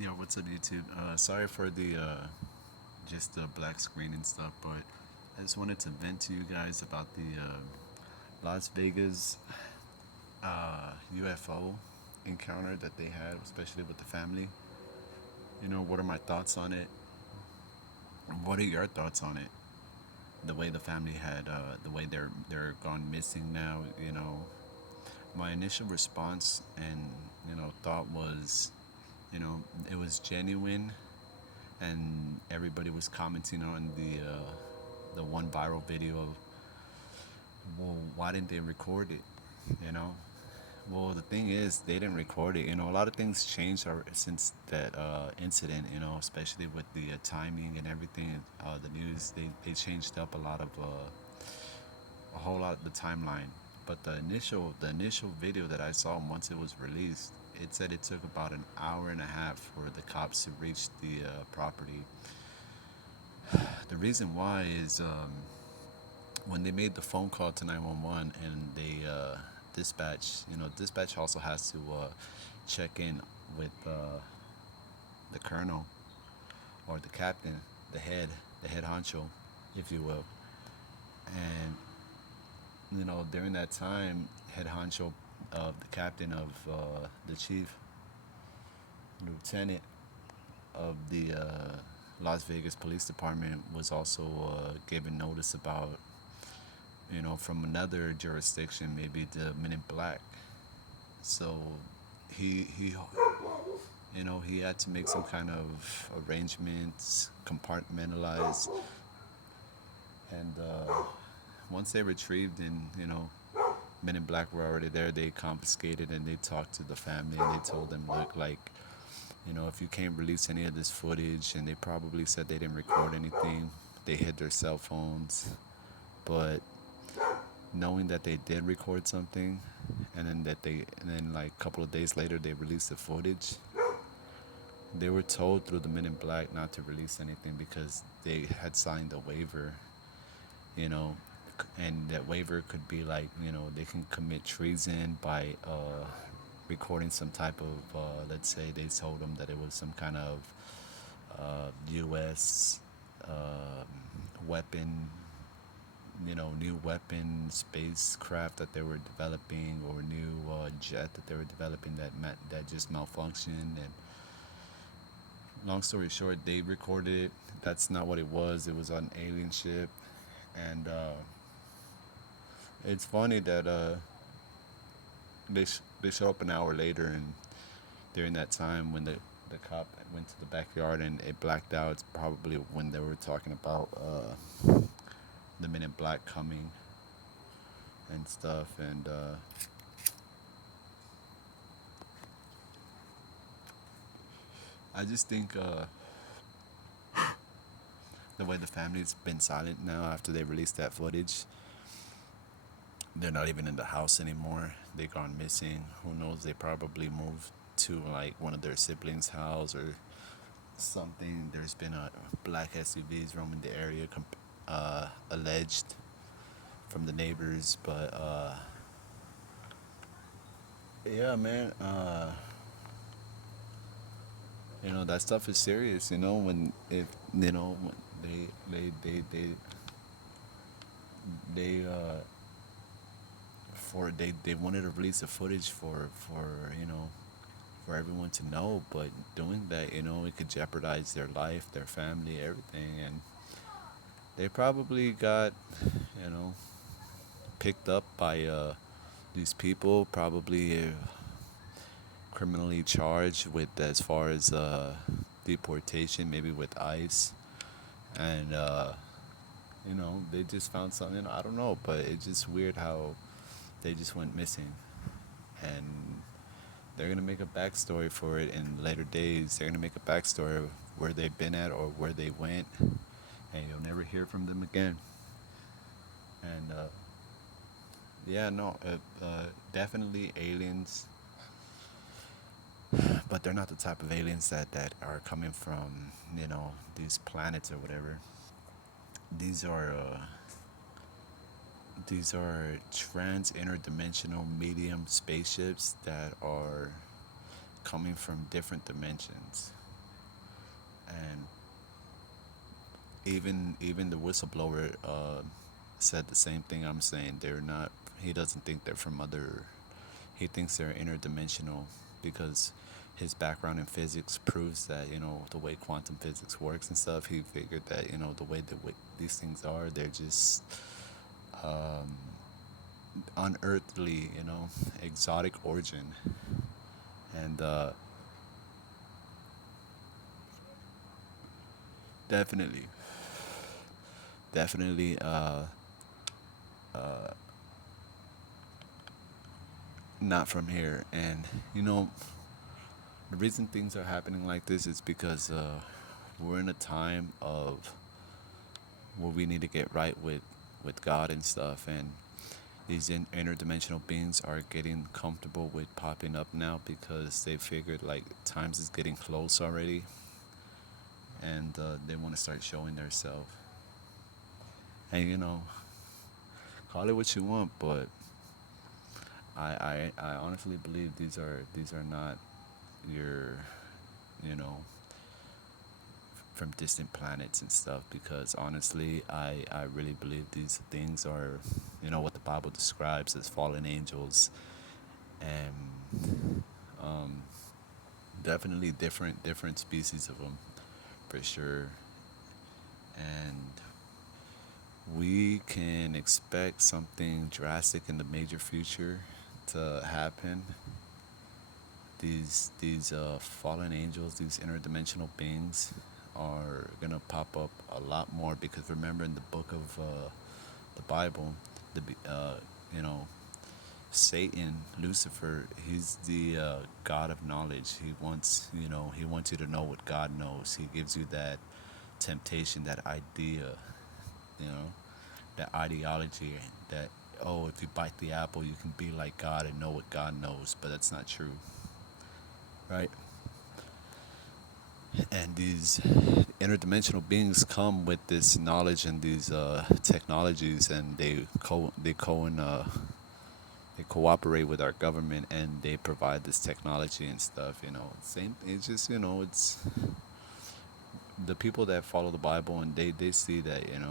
Yo, what's up, YouTube? Sorry for the just the black screen and stuff, but I just wanted to vent to you guys about the Las Vegas UFO encounter that they had, especially with the family. What are my thoughts on it? What are your thoughts on it? The way the family had, the way they're gone missing now. My initial response and thought was, it was genuine and everybody was commenting on the one viral video of, well, why didn't they record it? You know, well, the thing is, they didn't record it. A lot of things changed since that incident. Especially with the timing and everything. The news, they changed up a whole lot of the timeline. But the initial video that I saw once it was released, it said it took about an hour and a half for the cops to reach the property. The reason why is when they made the phone call to 911 and they dispatch, dispatch also has to check in with the colonel or the captain, the head honcho, if you will. And during that time, head honcho of the captain of the chief lieutenant of the Las Vegas Police Department was also given notice about, from another jurisdiction, maybe the Men in Black. So he had to make some kind of arrangements, compartmentalize, and once they retrieved and Men in Black were already there, they confiscated and they talked to the family and they told them, look, like, if you can't release any of this footage, and they probably said they didn't record anything, they hid their cell phones, but knowing that they did record something, and then like a couple of days later they released the footage, they were told through the Men in Black not to release anything because they had signed a waiver, you know, and that waiver could be like, they can commit treason by recording some type of, let's say they told them that it was some kind of U.S. Weapon, new weapon spacecraft that they were developing, or new jet that they were developing that just malfunctioned. And long story short, they recorded it. That's not what it was. It was an alien ship, and it's funny that they show up an hour later, and during that time when the cop went to the backyard and it blacked out, it's probably when they were talking about the Men in Black coming and stuff. And I just think the way the family's been silent now after they released that footage, they're not even in the house anymore. They gone missing. Who knows? They probably moved to like one of their siblings' house or something. There's been black SUVs roaming the area, alleged from the neighbors. But yeah, man. That stuff is serious. When if when they for they wanted to release the footage for everyone to know, but doing that, it could jeopardize their life, their family, everything. And they probably got, you know, picked up by these people, probably criminally charged with, as far as deportation, maybe with ICE. And, they just found something. I don't know, but it's just weird how they just went missing. And they're going to make a backstory for it in later days. They're going to make a backstory of where they've been at or where they went. And you'll never hear from them again. And, yeah, no, definitely aliens, but they're not the type of aliens that are coming from, these planets or whatever. These are, uh, these are trans interdimensional medium spaceships that are coming from different dimensions. And even the whistleblower said the same thing I'm saying. They're not. He doesn't think they're from other. He thinks they're interdimensional because his background in physics proves that the way quantum physics works and stuff. He figured that the way these things are, they're just um, unearthly, exotic origin, and definitely, definitely, uh, not from here. And you know, the reason things are happening like this is because we're in a time of where we need to get right with God and stuff, and these interdimensional beings are getting comfortable with popping up now because they figured like times is getting close already, and they want to start showing their self. And call it what you want, but I honestly believe these are not your you know from distant planets and stuff, because honestly I really believe these things are what the Bible describes as fallen angels, and um, definitely different species of them for sure. And we can expect something drastic in the major future to happen. These fallen angels, these interdimensional beings, are gonna pop up a lot more, because remember in the book of the Bible, you know Satan, Lucifer, he's the God of knowledge. He wants you to know what God knows. He gives you that temptation, that idea, you know, that ideology that, oh, if you bite the apple, you can be like God and know what God knows. But that's not true, right? And these interdimensional beings come with this knowledge and these technologies, and they cooperate with our government, and they provide this technology and stuff. Same. It's just it's the people that follow the Bible, and they see that. And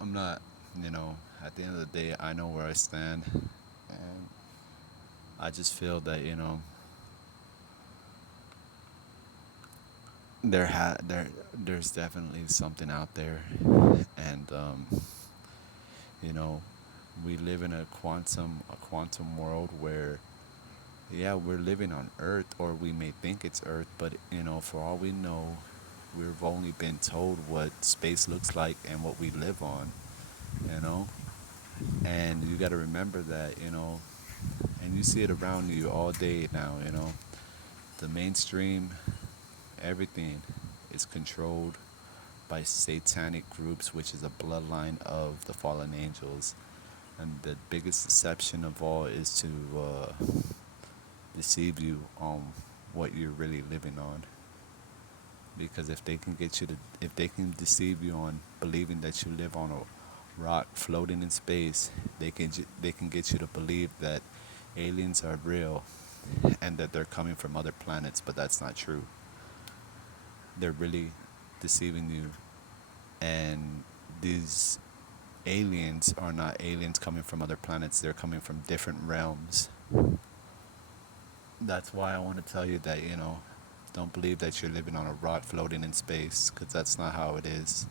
I'm not. At the end of the day, I know where I stand, and I just feel that there's definitely something out there, and you know we live in a quantum world where, yeah, we're living on Earth, or we may think it's Earth, but for all we know, we've only been told what space looks like and what we live on. you know and you got to remember that, and you see it around you all day now. The mainstream, everything is controlled by satanic groups, which is a bloodline of the fallen angels. And the biggest deception of all is to deceive you on what you're really living on. Because if they can deceive you on believing that you live on a rock floating in space, they can get you to believe that aliens are real and that they're coming from other planets, but that's not true. They're really deceiving you, and these aliens are not aliens coming from other planets. They're coming from different realms. That's why I want to tell you that, don't believe that you're living on a rock floating in space, because that's not how it is.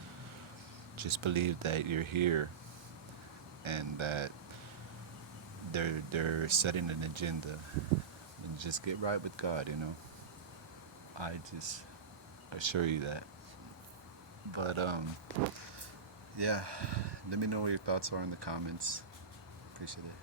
Just believe that you're here, and that they're setting an agenda, and just get right with God. I just assure you that. But yeah, let me know what your thoughts are in the comments. Appreciate it.